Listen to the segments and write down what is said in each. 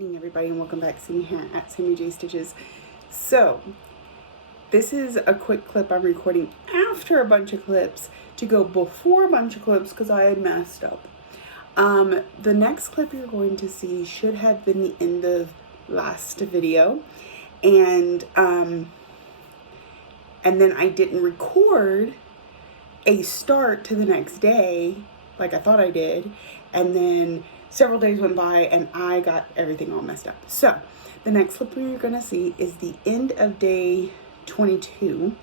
Evening everybody, and welcome back to me here at Sammy J Stitches. So this is a quick clip I'm recording after a bunch of clips to go before a bunch of clips because I had messed up. The next clip you're going to see should have been the end of last video, and then I didn't record a start to the next day like I thought I did, and then several days went by and I got everything all messed up. So the next clip you're gonna see is the end of day 22,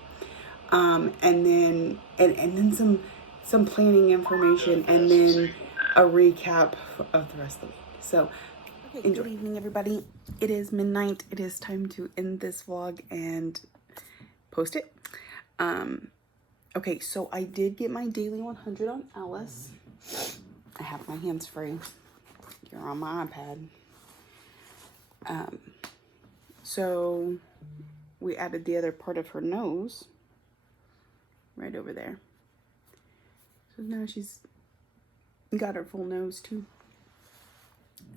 and then some planning information, and then a recap of the rest of the week. So okay, enjoy. Good evening everybody. It is midnight. It is time to end this vlog and post it. Okay, so I did get my daily 100 on Alice. I have my hands free. You're on my iPad. So we added the other part of her nose right over there. So now she's got her full nose too.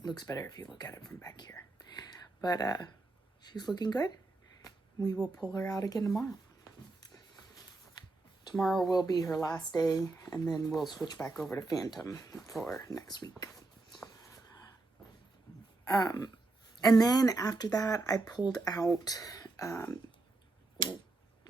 Looks better if you look at it from back here. But she's looking good. We will pull her out again tomorrow. Tomorrow will be her last day, and then we'll switch back over to Phantom for next week. And then after that, I pulled out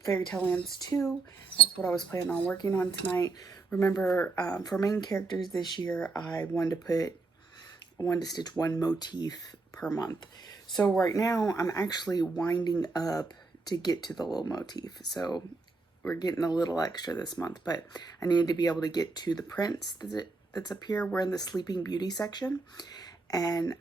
Fairy Tale Lands 2. That's what I was planning on working on tonight. Remember, for main characters this year, I wanted to stitch one motif per month. So right now, I'm actually winding up to get to the little motif. So we're getting a little extra this month, but I needed to be able to get to the prints that's up here. We're in the Sleeping Beauty section, and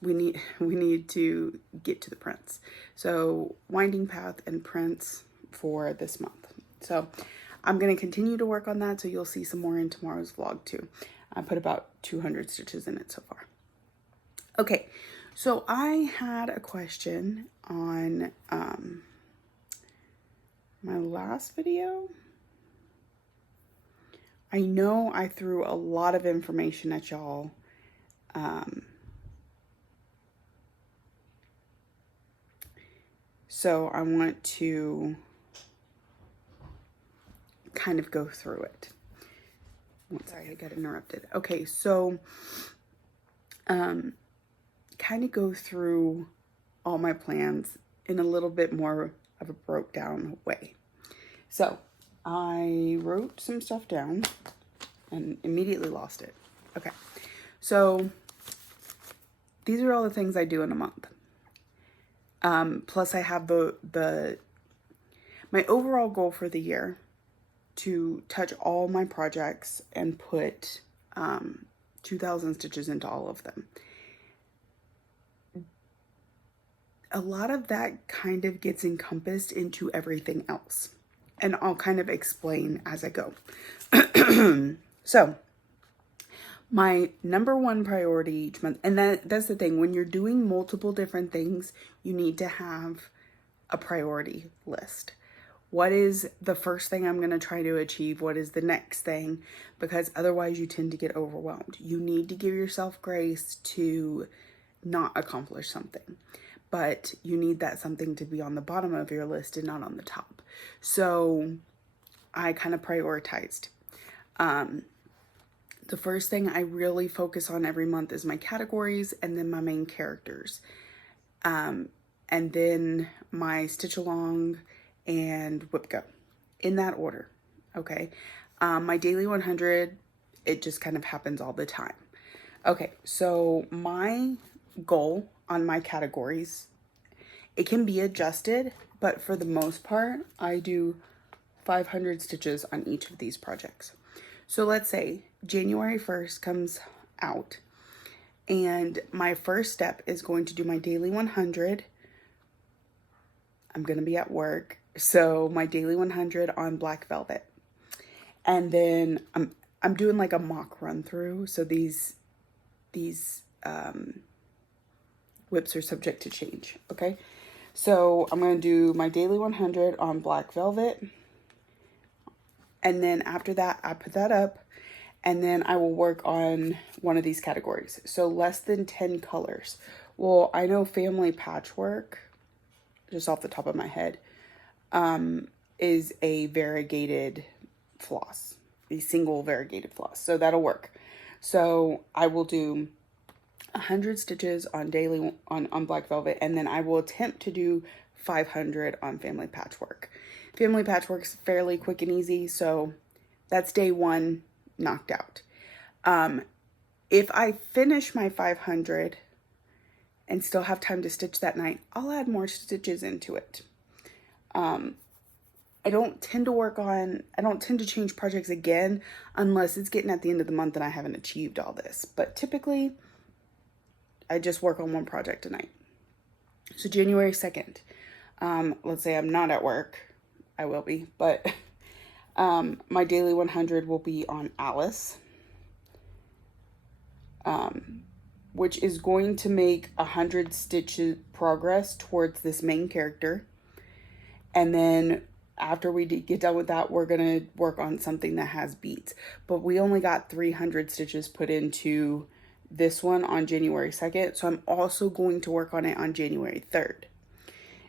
we need to get to the prints. So winding path and prints for this month. So I'm going to continue to work on that, so you'll see some more in tomorrow's vlog too. I put about 200 stitches in it so far. Okay, so I had a question on my last video. I know I threw a lot of information at y'all. So I want to kind of go through it. Sorry, I got interrupted. Okay, so kind of go through all my plans in a little bit more of a broke down way. So I wrote some stuff down and immediately lost it. Okay, so these are all the things I do in a month. Plus I have my overall goal for the year to touch all my projects and put 2,000 stitches into all of them. A lot of that kind of gets encompassed into everything else, and I'll kind of explain as I go. So my number one priority each month, and that's the thing, when you're doing multiple different things, you need to have a priority list. What is the first thing I'm going to try to achieve? What is the next thing? Because otherwise you tend to get overwhelmed. You need to give yourself grace to not accomplish something, but you need that something to be on the bottom of your list and not on the top. So I kind of prioritized. The first thing I really focus on every month is my categories, and then my main characters. And then my stitch along and whip go, in that order. Okay. My daily 100, it just kind of happens all the time. Okay. So my goal on my categories, it can be adjusted, but for the most part, I do 500 stitches on each of these projects. So let's say January 1st comes out, and my first step is going to do my daily 100. I'm going to be at work, so my daily 100 on black velvet. And then I'm doing like a mock run through, so these whips are subject to change, okay? So I'm going to do my daily 100 on black velvet, and then after that I put that up, and then I will work on one of these categories. So less than 10 colors. Well, I know family patchwork, just off the top of my head, is a variegated floss, a single variegated floss. So that'll work. So I will do 100 stitches on daily on black velvet, and then I will attempt to do 500 on family patchwork. Family patchwork's fairly quick and easy, so that's day one knocked out. If I finish my 500 and still have time to stitch that night, I'll add more stitches into it. I don't tend to change projects again unless it's getting at the end of the month and I haven't achieved all this. But typically, I just work on one project a night. So January 2nd, let's say I'm not at work. I will be, but my daily 100 will be on Alice, which is going to make 100 stitches progress towards this main character. And then after we get done with that, we're going to work on something that has beads. But we only got 300 stitches put into this one on January 2nd. So I'm also going to work on it on January 3rd.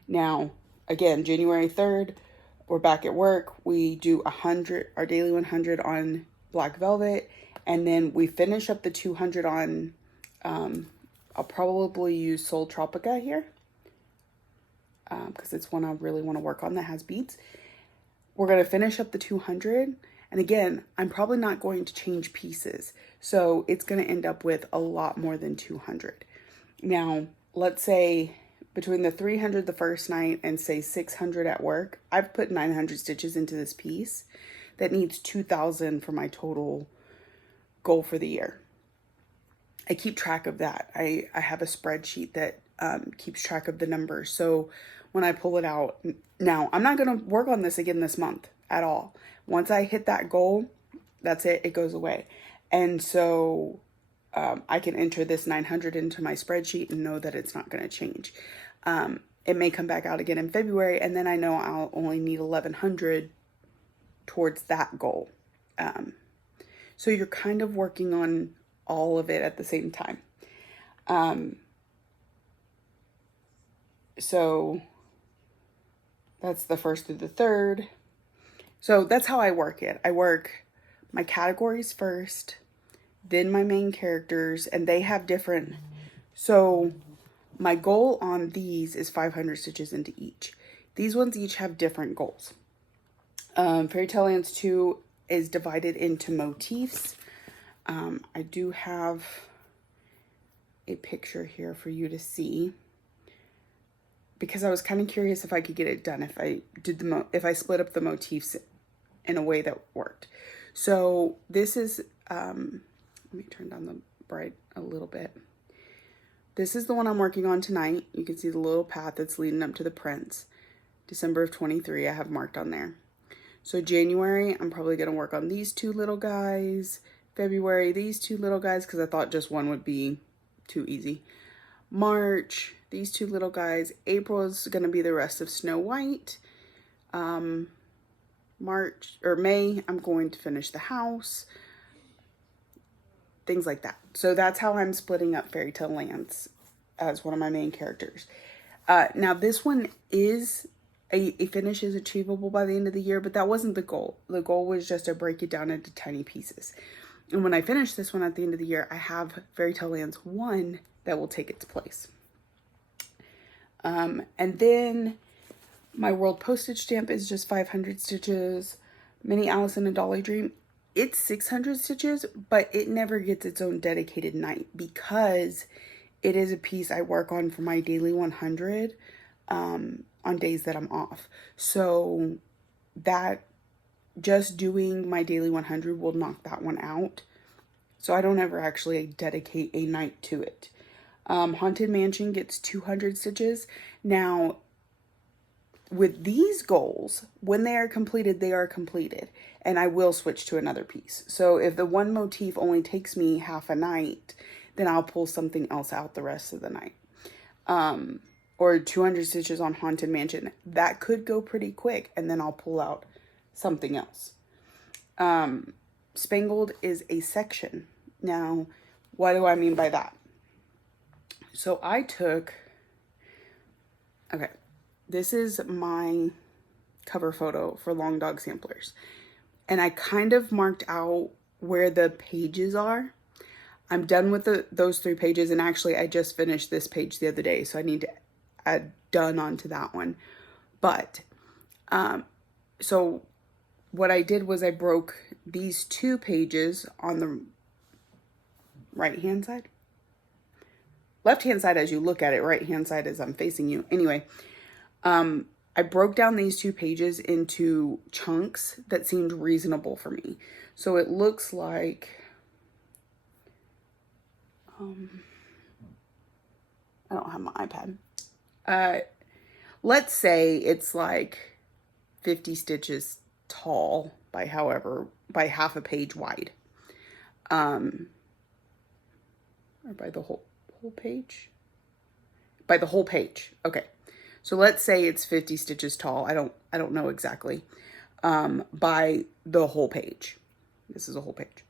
Now, again, January 3rd, we're back at work. We do 100, our daily 100 on black velvet. And then we finish up the 200 on, I'll probably use Sol Tropica here, because it's one I really want to work on that has beads. We're going to finish up the 200. And again, I'm probably not going to change pieces. So it's going to end up with a lot more than 200. Now, let's say between the 300 the first night and say 600 at work, I've put 900 stitches into this piece that needs 2,000 for my total goal for the year. I keep track of that. I have a spreadsheet that keeps track of the numbers. So when I pull it out, now I'm not going to work on this again this month at all. Once I hit that goal, that's it. It goes away. And so I can enter this 900 into my spreadsheet and know that it's not going to change. It may come back out again in February, and then I know I'll only need 1,100 towards that goal. So you're kind of working on all of it at the same time. So that's the first through the third. So that's how I work it. I work my categories first, then my main characters, and they have different. So my goal on these is 500 stitches into each. These ones each have different goals. Fairy Tale Lands 2 is divided into motifs. I do have a picture here for you to see, because I was kind of curious if I could get it done if I did if I split up the motifs in a way that worked. So this is let me turn down the bright a little bit. This is the one I'm working on tonight. You can see the little path that's leading up to the prince. December of 23 I have marked on there. So January, I'm probably going to work on these two little guys. February, these two little guys, because I thought just one would be too easy. March, these two little guys. April is going to be the rest of Snow White. May, I'm going to finish the house. Things like that. So that's how I'm splitting up Fairy Tale Lands as one of my main characters. Now this one is a finish is achievable by the end of the year, but that wasn't the goal. The goal was just to break it down into tiny pieces. And when I finish this one at the end of the year, I have Fairy Tale Lands 1 that will take its place. And then my World Postage Stamp is just 500 stitches. Mini Alice in a Dolly Dream, it's 600 stitches, but it never gets its own dedicated night because it is a piece I work on for my daily 100 on days that I'm off. So that just doing my daily 100 will knock that one out. So I don't ever actually dedicate a night to it. Haunted Mansion gets 200 stitches. Now, with these goals, when they are completed, they are completed. And I will switch to another piece. So if the one motif only takes me half a night, then I'll pull something else out the rest of the night. Or 200 stitches on Haunted Mansion. That could go pretty quick, and then I'll pull out something else. Spangled is a section. Now, what do I mean by that? So I took, okay, this is my cover photo for Long Dog Samplers. And I kind of marked out where the pages are. I'm done with those 3 pages, and actually I just finished this page the other day, so I need to add done onto that one. But so what I did was I broke these 2 pages on the right hand side, left hand side as you look at it, right hand side as I'm facing you. Anyway, I broke down these 2 pages into chunks that seemed reasonable for me. So it looks like, I don't have my iPad. Let's say it's like 50 stitches tall by half a page wide. Or by the whole page? By the whole page. Okay. So let's say it's 50 stitches tall. I don't know exactly. By the whole page. This is a whole page.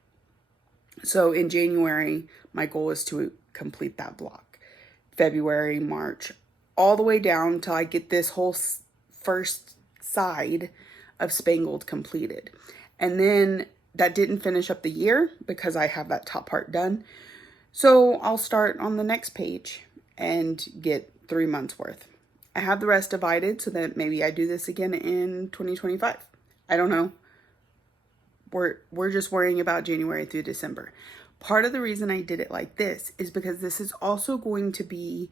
So in January, my goal is to complete that block. February, March, all the way down till I get this whole first side of Spangled completed. And then that didn't finish up the year because I have that top part done. So I'll start on the next page and get 3 months worth. I have the rest divided so that maybe I do this again in 2025. I don't know. We're just worrying about January through December. Part of the reason I did it like this is because this is also going to be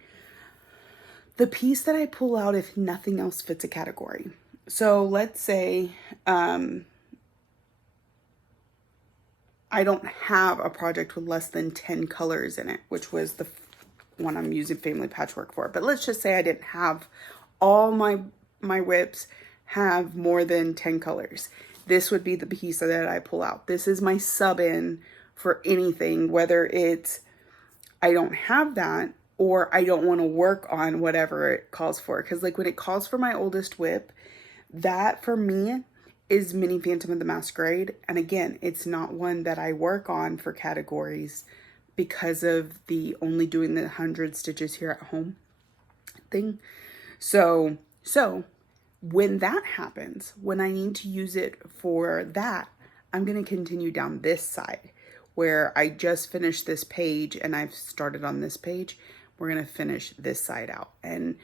the piece that I pull out if nothing else fits a category. So let's say I don't have a project with less than 10 colors in it, which was the one I'm using Family Patchwork for. But let's just say I didn't have all my whips have more than 10 colors. This would be the piece that I pull out. This is my sub-in for anything, whether it's I don't have that or I don't want to work on whatever it calls for. Because like when it calls for my oldest whip, that for me is Mini Phantom of the Masquerade. And again, it's not one that I work on for categories because of the only doing the 100 stitches here at home thing. So when that happens, when I need to use it for that, I'm going to continue down this side where I just finished this page and I've started on this page. We're going to finish this side out, and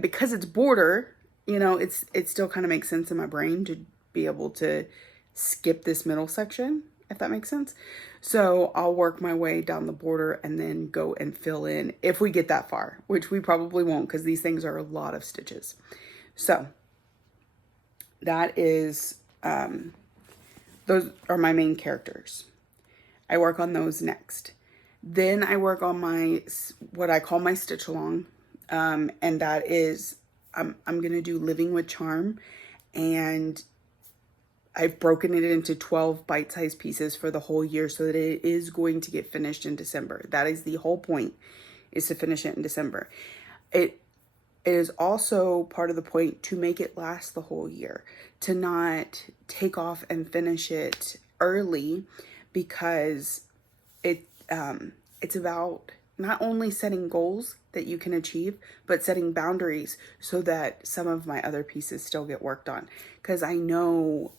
because it's border, you know, it still kind of makes sense in my brain to be able to skip this middle section, if that makes sense. So I'll work my way down the border and then go and fill in if we get that far, which we probably won't because these things are a lot of stitches. So that is, those are my main characters. I work on those next. Then I work on my, what I call my stitch along. And that is, I'm going to do Living with Charm, and I've broken it into 12 bite-sized pieces for the whole year so that it is going to get finished in December. That is the whole point, is to finish it in December. It is also part of the point to make it last the whole year, to not take off and finish it early, because it's about not only setting goals that you can achieve, but setting boundaries so that some of my other pieces still get worked on. Because I know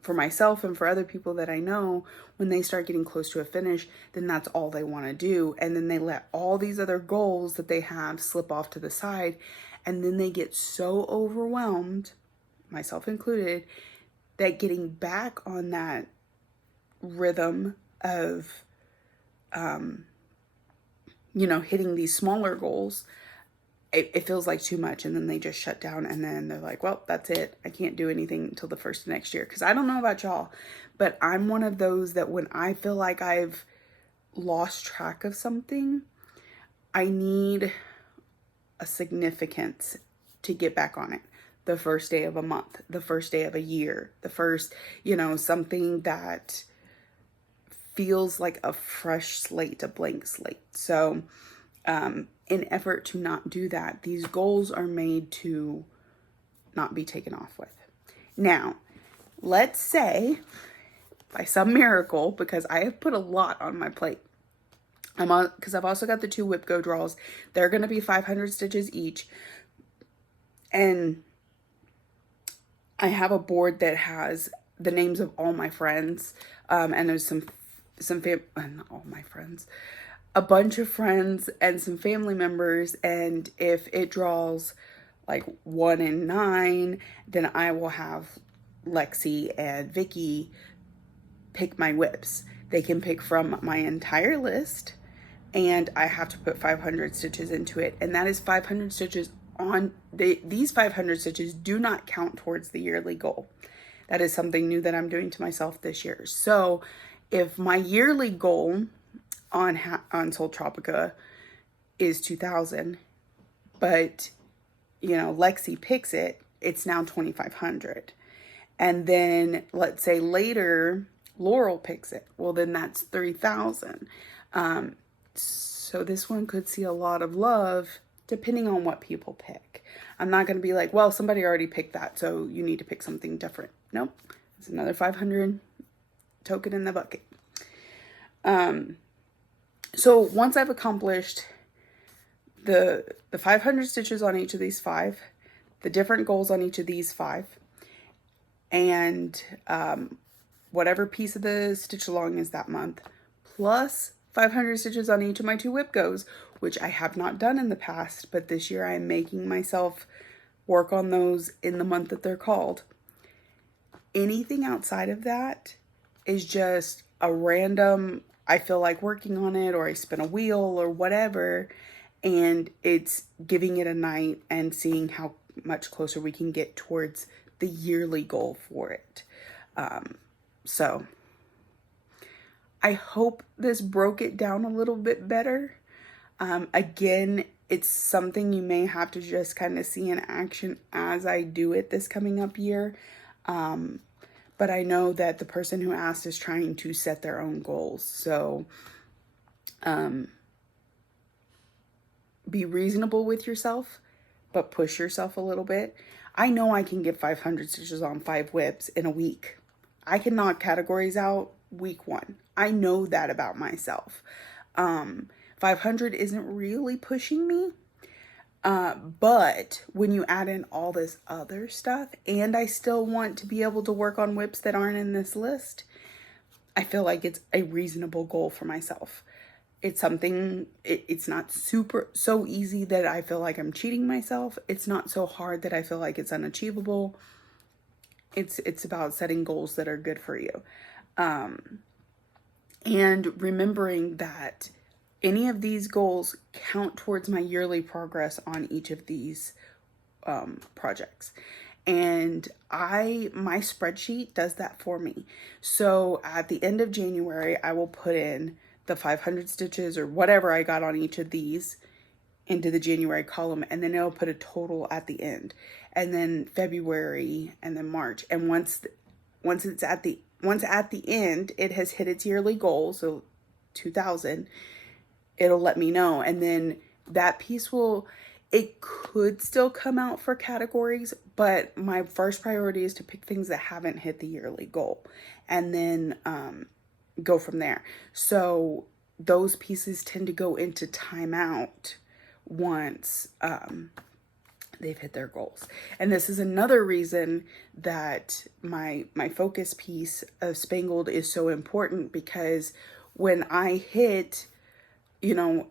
for myself and for other people that I know, when they start getting close to a finish, then that's all they want to do. And then they let all these other goals that they have slip off to the side. And then they get so overwhelmed, myself included, that getting back on that rhythm of, you know, hitting these smaller goals, it feels like too much. And then they just shut down, and then they're like, well, that's it. I can't do anything until the first of next year. Because I don't know about y'all, but I'm one of those that when I feel like I've lost track of something, I need a significance to get back on it. The first day of a month, the first day of a year, the first, you know, something that feels like a fresh slate, a blank slate. So in effort to not do that, these goals are made to not be taken off with. Now, let's say by some miracle, because I have put a lot on my plate. Because I've also got the 2 Whip Go draws. They're going to be 500 stitches each. And I have a board that has the names of all my friends. And there's not all my friends, a bunch of friends and some family members. And if it draws like 1 and 9, then I will have Lexi and Vicky pick my whips. They can pick from my entire list, and I have to put 500 stitches into it. And that is 500 stitches on these 500 stitches do not count towards the yearly goal. That is something new that I'm doing to myself this year. So if my yearly goal on Soul Tropica is 2,000, but you know, Lexi picks it, it's now 2,500. And then let's say later Laurel picks it. Well, then that's 3,000. So this one could see a lot of love depending on what people pick. I'm not going to be like, well, somebody already picked that, so you need to pick something different. Nope. It's another 500 token in the bucket. So once I've accomplished the 500 stitches on each of these 5, the different goals on each of these 5, and whatever piece of the stitch along is that month, plus 500 stitches on each of my 2 Whip Goes, which I have not done in the past, but this year I'm making myself work on those in the month that they're called. Anything outside of that is just a random, I feel like working on it, or I spin a wheel or whatever, and it's giving it a night and seeing how much closer we can get towards the yearly goal for it. So I hope this broke it down a little bit better. Again, it's something you may have to just kind of see in action as I do it this coming up year. But I know that the person who asked is trying to set their own goals. So be reasonable with yourself, but push yourself a little bit. I know I can get 500 stitches on 5 whips in a week. I can knock categories out week 1. I know that about myself. 500 isn't really pushing me. But when you add in all this other stuff, and I still want to be able to work on whips that aren't in this list, I feel like it's a reasonable goal for myself. It's something, it's not so easy that I feel like I'm cheating myself. It's not so hard that I feel like it's unachievable. It's about setting goals that are good for you. And remembering that any of these goals count towards my yearly progress on each of these projects. And my spreadsheet does that for me. So at the end of January, I will put in the 500 stitches or whatever I got on each of these into the January column, and then it'll put a total at the end, and then February, and then March. And once at the end it has hit its yearly goal, so 2,000, it'll let me know. And then that piece it could still come out for categories, but my first priority is to pick things that haven't hit the yearly goal, and then go from there. So those pieces tend to go into timeout once they've hit their goals. And this is another reason that my focus piece of Spangled is so important, because when I hit, the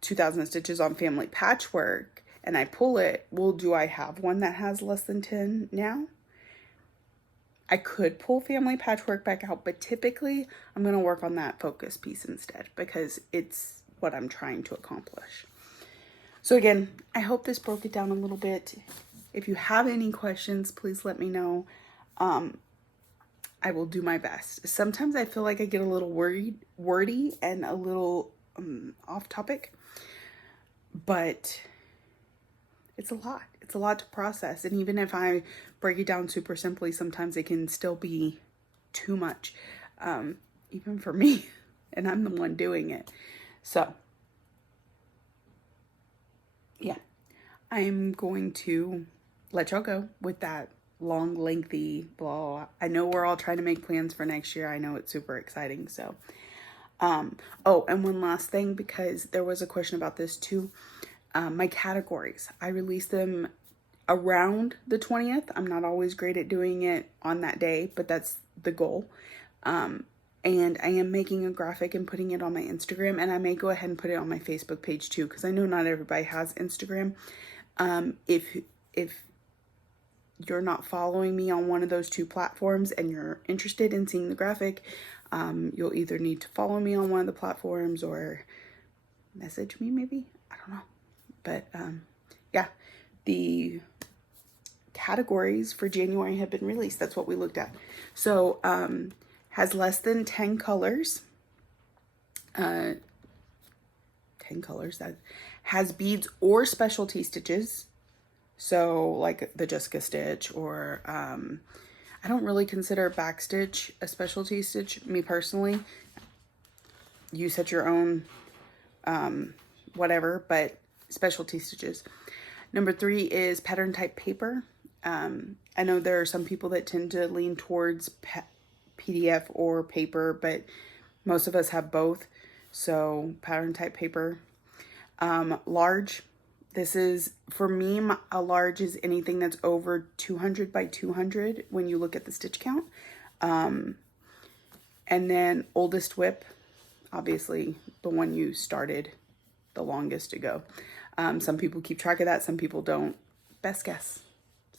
2,000 stitches on Family Patchwork and I pull it, well, do I have one that has less than 10 now? I could pull Family Patchwork back out, but typically I'm going to work on that focus piece instead, because it's what I'm trying to accomplish. So again, I hope this broke it down a little bit. If you have any questions, please let me know. I will do my best. Sometimes I feel like I get a little wordy and a little off topic, but it's a lot. It's a lot to process. And even if I break it down super simply, sometimes it can still be too much, even for me, and I'm the one doing it. So yeah, I'm going to let y'all go with that long, lengthy, blah. I know we're all trying to make plans for next year. I know it's super exciting. So, oh, and one last thing, because there was a question about this too. My categories, I release them around the 20th. I'm not always great at doing it on that day, but that's the goal. And I am making a graphic and putting it on my Instagram, and I may go ahead and put it on my Facebook page too, because I know not everybody has Instagram. If you're not following me on one of those two platforms and you're interested in seeing the graphic, you'll either need to follow me on one of the platforms or message me maybe. I don't know. But yeah, the categories for January have been released. That's what we looked at. So has less than 10 colors. 10 colors. That has beads or specialty stitches. So like the Jessica stitch, or I don't really consider backstitch a specialty stitch, me personally. You set your own whatever, but specialty stitches. Number 3 is pattern type paper. I know there are some people that tend to lean towards PDF or paper, but most of us have both. So pattern type paper. Large. This is, for me, a large is anything that's over 200 by 200 when you look at the stitch count. And then oldest whip, obviously the one you started the longest ago. Some people keep track of that, some people don't. Best guess.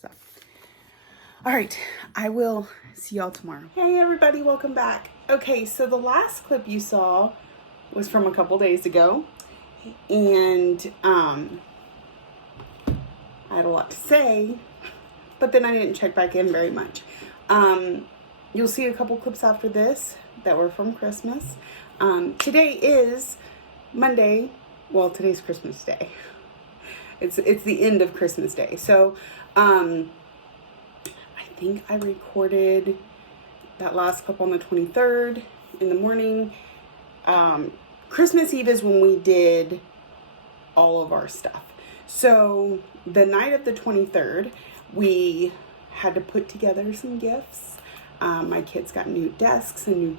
So, all right, I will see y'all tomorrow. Hey everybody, welcome back. Okay, so the last clip you saw was from a couple days ago, and I had a lot to say, but then I didn't check back in very much. You'll see a couple clips after this that were from Christmas. Today is Monday. Well, today's Christmas Day. It's the end of Christmas Day. So, I think I recorded that last clip on the 23rd in the morning. Christmas Eve is when we did all of our stuff. So the night of the 23rd, we had to put together some gifts. My kids got new desks and new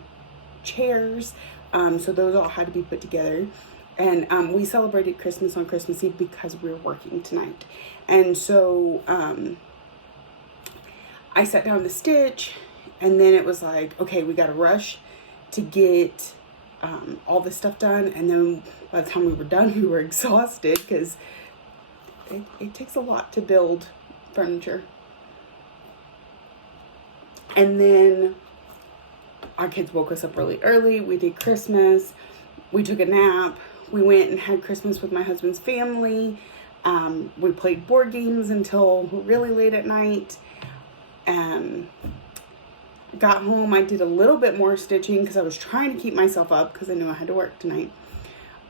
chairs. So those all had to be put together. And we celebrated Christmas on Christmas Eve because we were working tonight. And so I sat down to stitch, and then it was like, okay, we got to rush to get all this stuff done. And then by the time we were done, we were exhausted because it takes a lot to build furniture. And then our kids woke us up really early. We did Christmas. We took a nap. We went and had Christmas with my husband's family. We played board games until really late at night. Got home. I did a little bit more stitching because I was trying to keep myself up because I knew I had to work tonight.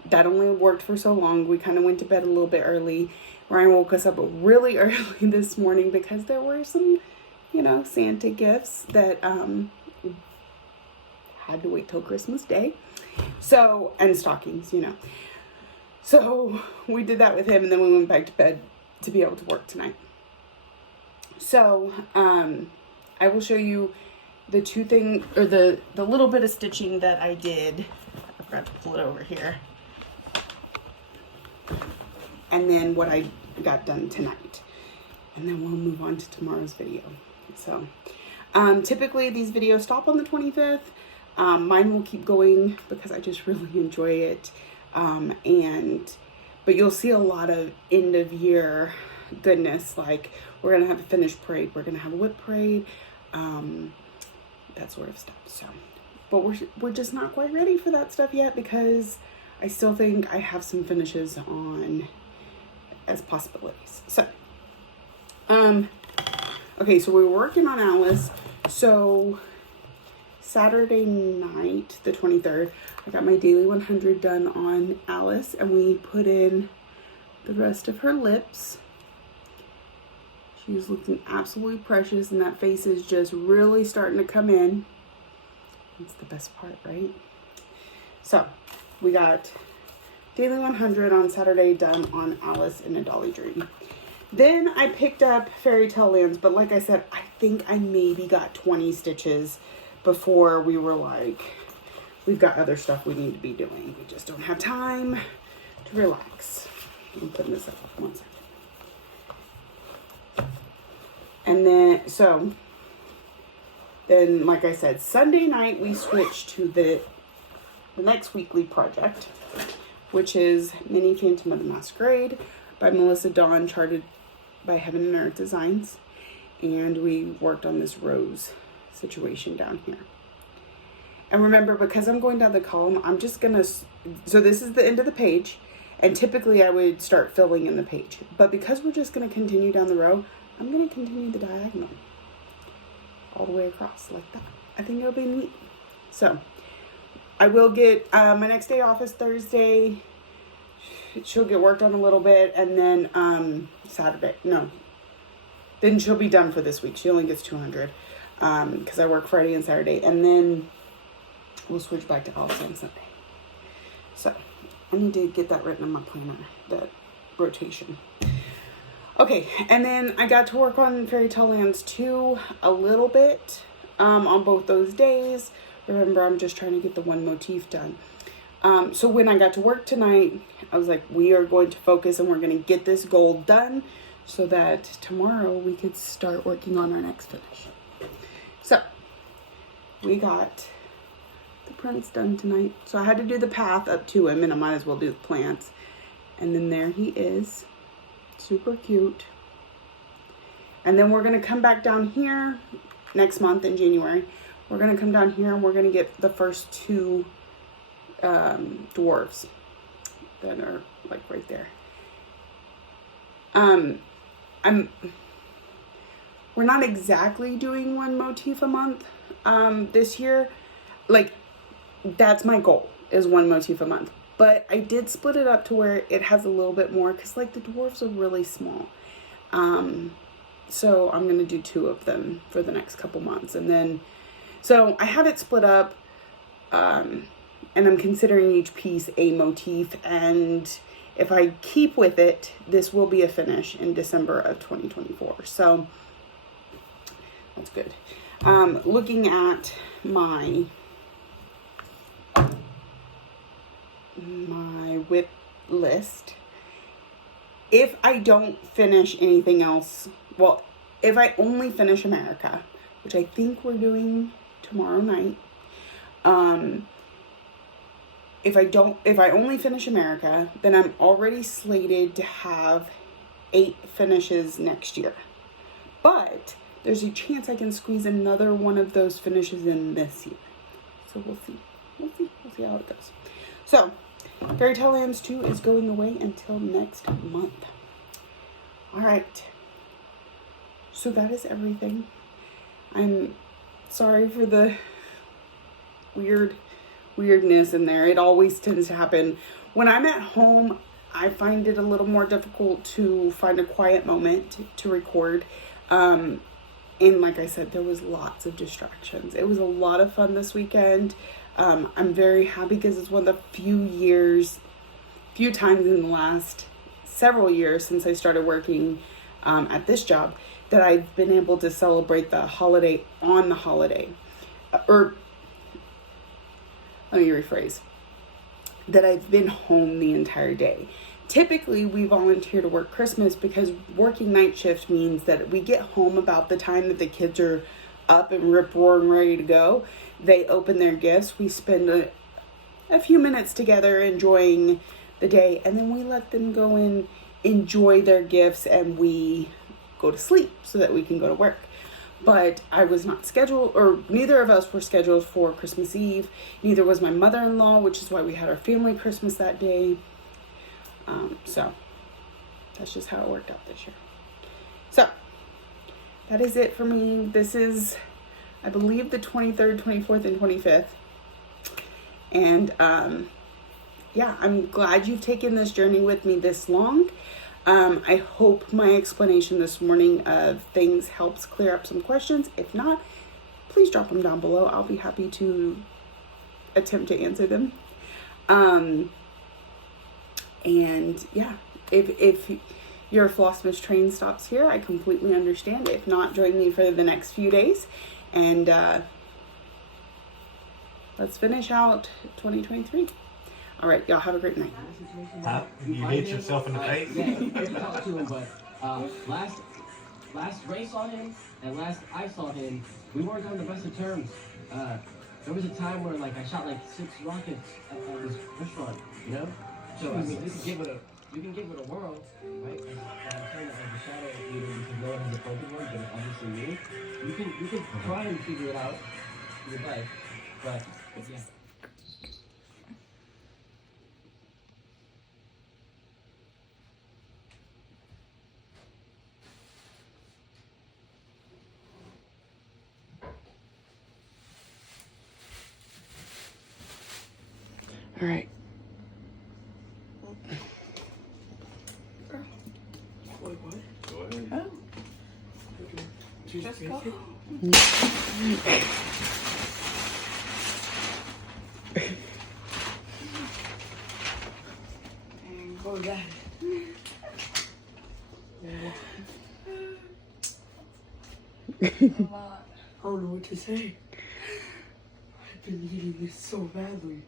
That only worked for so long. We kind of went to bed a little bit early. Ryan woke us up really early this morning because there were some, Santa gifts that had to wait till Christmas Day. So, and stockings, So we did that with him, and then we went back to bed to be able to work tonight. So, I will show you the two things, or the little bit of stitching that I did. I've got to pull it over here. And then what I got done tonight. And then we'll move on to tomorrow's video. So, typically these videos stop on the 25th. Mine will keep going because I just really enjoy it. But you'll see a lot of end of year goodness. Like, we're going to have a finished parade. We're going to have a whip parade. That sort of stuff. So, but we're just not quite ready for that stuff yet because I still think I have some finishes on as possibilities. So, okay, so we were working on Alice. So Saturday night, the 23rd, I got my daily 100 done on Alice, and we put in the rest of her lips. She's looking absolutely precious, and that face is just really starting to come in. That's the best part, right? So we got daily 100 on Saturday done on Alice in a Dolly Dream. Then I picked up Fairy Tale Lands, but like I said, I think I maybe got 20 stitches before we were like, we've got other stuff we need to be doing. We just don't have time to relax. I'm putting this up 1 second. And then, like I said, Sunday night we switched to the next weekly project, which is Mini Phantom of the Masquerade by Melissa Dawn, charted by Heaven and Earth Designs. And we worked on this rose situation down here. And remember, because I'm going down the column, I'm just going to, so this is the end of the page. And typically I would start filling in the page. But because we're just going to continue down the row, I'm going to continue the diagonal all the way across like that. I think it'll be neat. So I will get, my next day off is Thursday. She'll get worked on a little bit, and then then she'll be done for this week. She only gets 200 because I work Friday and Saturday, and then we'll switch back to Alice on Sunday. So I need to get that written in my planner, that rotation. Okay, and then I got to work on Fairy Tale Lands 2 a little bit on both those days. Remember, I'm just trying to get the one motif done. So when I got to work tonight, I was like, we are going to focus and we're going to get this goal done so that tomorrow we could start working on our next finish. So we got the prints done tonight. So I had to do the path up to him, and I might as well do the plants. And then there he is. Super cute. And then we're going to come back down here next month in January. We're going to come down here and we're going to get the first 2 dwarves that are like right there. We're not exactly doing one motif a month this year. Like, that's my goal, is one motif a month. But I did split it up to where it has a little bit more, because like the dwarves are really small. So I'm going to do 2 of them for the next couple months. And then, so I have it split up, and I'm considering each piece a motif. And if I keep with it, this will be a finish in December of 2024. So that's good. Looking at my whip list, if I don't finish anything else, well, if I only finish America, which I think we're doing tomorrow night, if I only finish America, then I'm already slated to have 8 finishes next year. But there's a chance I can squeeze another one of those finishes in this year. So we'll see. We'll see how it goes. So Fairy Tale Lands 2 is going away until next month. All right. So that is everything. I'm sorry for the weirdness in there. It always tends to happen. When I'm at home, I find it a little more difficult to find a quiet moment to record. And like I said, there was lots of distractions. It was a lot of fun this weekend. I'm very happy because it's one of the few times in the last several years since I started working at this job that I've been able to celebrate the holiday on the holiday. Or let me rephrase. That I've been home the entire day. Typically, we volunteer to work Christmas because working night shift means that we get home about the time that the kids are up and rip-roaring ready to go. They open their gifts. We spend a few minutes together enjoying the day, and then we let them go and enjoy their gifts, and we go to sleep so that we can go to work. But I was not scheduled, or neither of us were scheduled for Christmas Eve. Neither was my mother-in-law, which is why we had our family Christmas that day. So that's just how it worked out this year. So that is it for me. This is, I believe, the 23rd, 24th, and 25th. And yeah, I'm glad you've taken this journey with me this long. I hope my explanation this morning of things helps clear up some questions. If not, please drop them down below. I'll be happy to attempt to answer them. And yeah, if your Flossmas train stops here, I completely understand. If not, join me for the next few days. And let's finish out 2023. All right, y'all have a great night. Huh? You hit yourself in the face? Yeah, you talked to him, but last Ray saw him and last I saw him, we weren't on the best of terms. There was a time where like I shot like 6 rockets at this restaurant, you know? So I mean, you can give it a whirl, right? I'm saying that as a shadow leader because no one has appointed one, but it's obviously me. You can try and figure it out in your life, but yeah. All right. Wait, what? Go ahead. Oh. Just go. And what was that? I don't know what to say. I've been needing this so badly.